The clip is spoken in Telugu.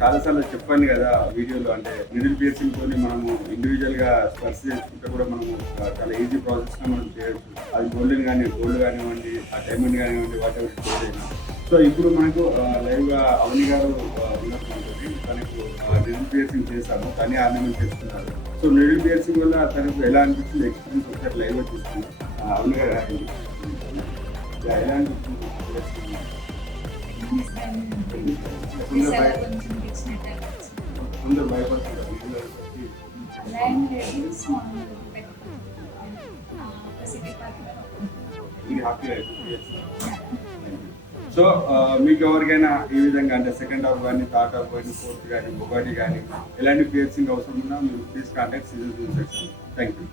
చాలాసార్లు చెప్పాను కదా వీడియోలో, అంటే మిడిల్ పియర్సింగ్ తోని మనము ఇండివిజువల్ గా స్పర్శ చేసుకుంటే కూడా మనము చాలా ఈజీ ప్రాసెస్ గా మనం చేయొచ్చు. అది గోల్డ్ కానివ్వండి, ఆ డైమండ్ కానివ్వండి, వాట్ ఎవర్ ఏదైనా. సో ఇప్పుడు మనకు లైవ్ గా అవని గారు ఉన్నారు మనతోటి. తనకు మిడిల్ పియర్సింగ్ చేశాము, తనే ఆర్నమెంట్ చేసుకున్నారు. సో మిడిల్ పియర్సింగ్ వల్ల తనకు ఎలా అనిపిస్తుంది ఎక్స్పీరియన్స్ ఒకసారి లైవ్ గా తీసుకున్నాం. అవని గారు ఎలా అనిపిస్తుంది? ముందు భయపడుతున్నారు. సో మీకు ఎవరికైనా ఈ విధంగా అంటే సెకండ్ హాఫ్ కానీ, థర్డ్ హాఫ్ కానీ, ఫోర్త్ కానీ, బొగాటి కానీ ఎలాంటి పియర్సింగ్ అవసరం ఉన్నా మీరు please contact season section. Thank you.